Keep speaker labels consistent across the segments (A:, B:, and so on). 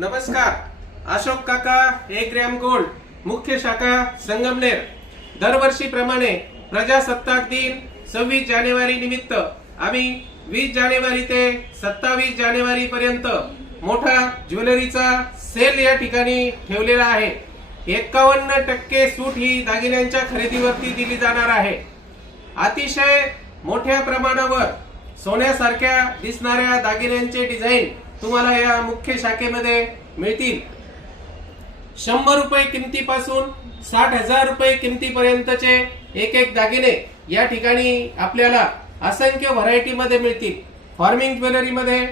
A: नमस्कार. अशोक काका एक ग्रॅम गोल्ड मुख्य शाखा संगमनेर. दरवर्षीप्रमाणे प्रजासत्ताक दिन सव्वीस जानेवारी निमित्त. आम्ही वीस जानेवारी ते सत्तावीस जानेवारी पर्यंत मोठा ज्वेलरीचा सेल या ठिकाणी ठेवलेला आहे. एकावन्न टक्के सूट ही दागिन्यांच्या खरेदीवरती दिली जाणार आहे. अतिशय मोठ्या प्रमाणावर सोन्यासारख्या दिसणाऱ्या दागिन्यांचे डिझाईन तुम्हाला या मुख्य शाखेमध्ये मिळतील. शंभर रुपये किमतीपासून साठ हजार रुपये किमतीपर्यंतचे एक एक दागिने या ठिकाणी आपल्याला असंख्य व्हरायटीमध्ये मिळतील. फॉर्मिंग ज्वेलरीमध्ये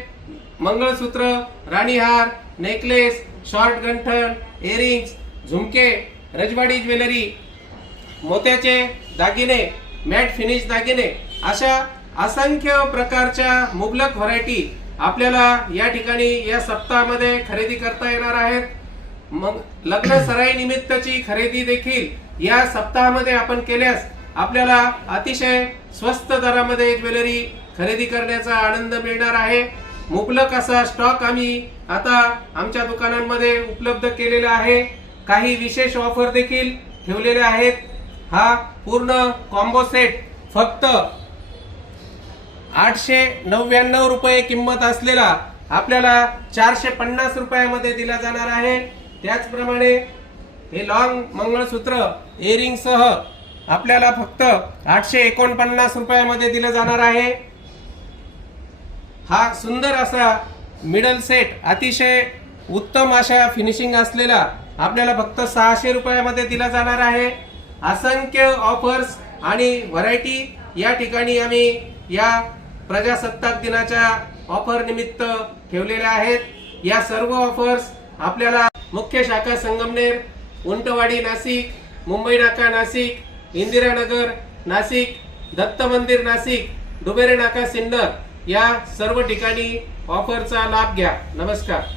A: मंगळसूत्र राणीहार नेकलेस शॉर्ट गंठण एरिंग्स झुमके रजवाडी ज्वेलरी मोत्याचे दागिने मॅट फिनिश दागिने अशा असंख्य प्रकारच्या मुबलक व्हरायटी आपल्याला या ठिकाणी या सप्ताहामध्ये खरेदी करता येणार आहेत. मग लग्न सराई निमित्तची खरेदी देखील या सप्ताहामध्ये आपण केल्यास आपल्याला अतिशय स्वस्त दरामध्ये ज्वेलरी खरेदी करण्याचा आनंद मिळणार आहे. मुबलक असा स्टॉक आम्ही आता आमच्या दुकानांमध्ये उपलब्ध केलेला आहे. काही विशेष ऑफर देखील ठेवलेले आहेत. हा पूर्ण कॉम्बो सेट फक्त आठशे नव्याण्णव रुपये किंमत असलेला आपल्याला चारशे पन्नास रुपयामध्ये दिला जाणार आहे. त्याचप्रमाणे हे लॉंग मंगळसूत्र एअरिंगसह आपल्याला फक्त आठशे एकोणपन्नास रुपयामध्ये दिलं जाणार आहे. हा सुंदर असा मिडल सेट अतिशय उत्तम अशा फिनिशिंग असलेला आपल्याला फक्त सहाशे रुपयामध्ये दिला जाणार आहे. असंख्य ऑफर्स आणि व्हरायटी या ठिकाणी आम्ही या प्रजासत्ताक दिनाच्या ऑफर निमित्त ठेवलेल्या आहेत. या सर्व ऑफर्स आपल्याला मुख्य शाखा संगमनेर उंटवाडी नाशिक मुंबई नाका नाशिक इंदिरानगर नाशिक दत्त मंदिर नाशिक डुबेरे नाका सिन्नर या सर्व ठिकाणी ऑफरचा लाभ घ्या. नमस्कार.